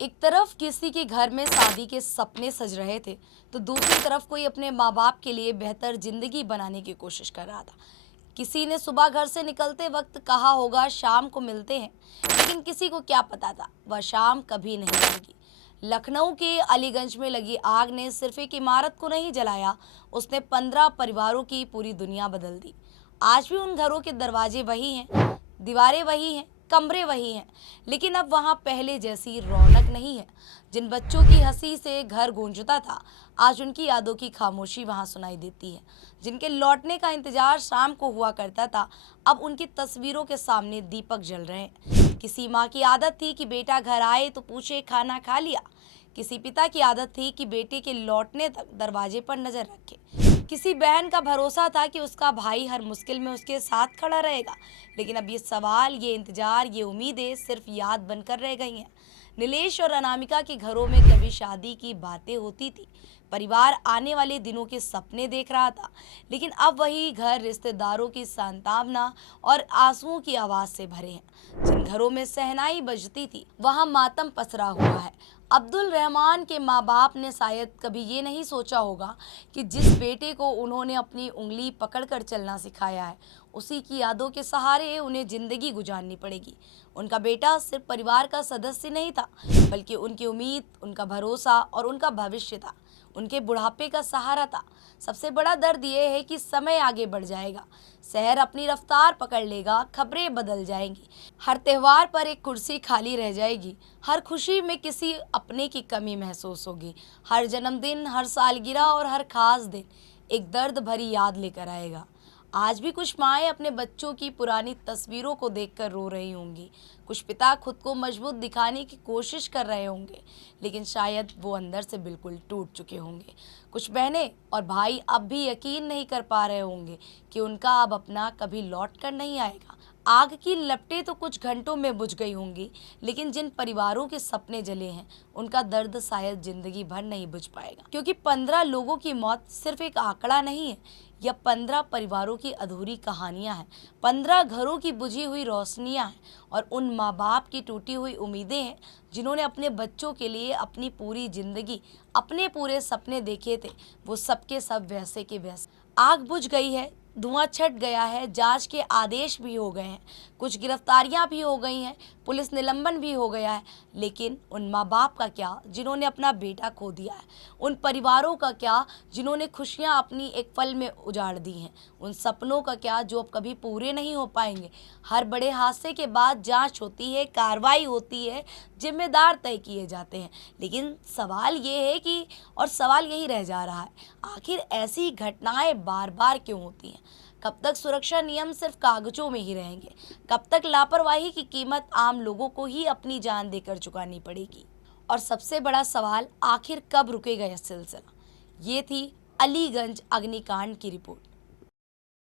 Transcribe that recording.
एक तरफ किसी के घर में शादी के सपने सज रहे थे, तो दूसरी तरफ कोई अपने माँ बाप के लिए बेहतर जिंदगी बनाने की कोशिश कर रहा था। किसी ने सुबह घर से निकलते वक्त कहा होगा शाम को मिलते हैं, लेकिन किसी को क्या पता था वह शाम कभी नहीं आएगी। लखनऊ के अलीगंज में लगी आग ने सिर्फ एक इमारत को नहीं जलाया, उसने 15 परिवारों की पूरी दुनिया बदल दी। आज भी उन घरों के दरवाजे वही हैं, दीवारें वही हैं, कमरे वही हैं, लेकिन अब वहाँ पहले जैसी रौनक नहीं है। जिन बच्चों की हंसी से घर गूंजता था, आज उनकी यादों की खामोशी वहाँ सुनाई देती है। जिनके लौटने का इंतजार शाम को हुआ करता था, अब उनकी तस्वीरों के सामने दीपक जल रहे हैं। किसी माँ की आदत थी कि बेटा घर आए तो पूछे खाना खा लिया। किसी पिता की आदत थी कि बेटे के लौटने तक दरवाजे पर नजर रखे। किसी बहन का भरोसा था कि उसका भाई हर मुश्किल में उसके साथ खड़ा रहेगा। लेकिन अब ये सवाल, ये इंतजार, ये उम्मीदें सिर्फ याद बनकर रह गई हैं। नीलेश और अनामिका के घरों में कभी शादी की बातें होती थी, परिवार आने वाले दिनों के सपने देख रहा था, लेकिन अब वही घर रिश्तेदारों की सांत्वना और आंसुओं की आवाज से भरे हैं। जिन घरों में सहनाई बजती थी, वहां मातम पसरा हुआ है। अब्दुल रहमान के माँ बाप ने शायद कभी ये नहीं सोचा होगा कि जिस बेटे को उन्होंने अपनी उंगली पकड़कर चलना सिखाया है, उसी की यादों के सहारे उन्हें जिंदगी गुजारनी पड़ेगी। उनका बेटा सिर्फ परिवार का सदस्य नहीं था, बल्कि उनकी उम्मीद, उनका भरोसा और उनका भविष्य था, उनके बुढ़ापे का सहारा था। सबसे बड़ा दर्द यह है कि समय आगे बढ़ जाएगा, शहर अपनी रफ्तार पकड़ लेगा, खबरें बदल जाएंगी, हर त्योहार पर एक कुर्सी खाली रह जाएगी, हर खुशी में किसी अपने की कमी महसूस होगी, हर जन्मदिन, हर सालगिरह और हर खास दिन एक दर्द भरी याद लेकर आएगा। आज भी कुछ माएँ अपने बच्चों की पुरानी तस्वीरों को देखकर रो रही होंगी, कुछ पिता खुद को मजबूत दिखाने की कोशिश कर रहे होंगे, लेकिन शायद वो अंदर से बिल्कुल टूट चुके होंगे। कुछ बहनें और भाई अब भी यकीन नहीं कर पा रहे होंगे कि उनका अब अपना कभी लौट कर नहीं आएगा। आग की लपटें तो कुछ घंटों में बुझ गई होंगी, लेकिन जिन परिवारों के सपने जले हैं, उनका दर्द शायद जिंदगी भर नहीं बुझ पाएगा। क्योंकि 15 लोगों की मौत सिर्फ एक आंकड़ा नहीं है, यह 15 परिवारों की अधूरी कहानियां हैं, 15 घरों की बुझी हुई रोशनियां हैं और उन माँ बाप की टूटी हुई उम्मीदें हैं जिन्होंने अपने बच्चों के लिए अपनी पूरी जिंदगी, अपने पूरे सपने देखे थे। वो सबके सब वैसे के वैसे। आग बुझ गई है, धुआं छट गया है, जांच के आदेश भी हो गए हैं, कुछ गिरफ्तारियां भी हो गई हैं, पुलिस निलंबन भी हो गया है, लेकिन उन माँ बाप का क्या जिन्होंने अपना बेटा खो दिया है? उन परिवारों का क्या जिन्होंने खुशियां अपनी एक पल में उजाड़ दी हैं? उन सपनों का क्या जो अब कभी पूरे नहीं हो पाएंगे? हर बड़े हादसे के बाद जांच होती है, कार्रवाई होती है, जिम्मेदार तय किए जाते हैं, लेकिन सवाल ये है कि और सवाल यही रह जा रहा है, आखिर ऐसी घटनाएं बार बार क्यों होती हैं? कब तक सुरक्षा नियम सिर्फ कागजों में ही रहेंगे? कब तक लापरवाही की कीमत आम लोगों को ही अपनी जान देकर चुकानी पड़ेगी? और सबसे बड़ा सवाल, आखिर कब रुकेगा यह सिलसिला? ये थी अलीगंज अग्निकांड की रिपोर्ट।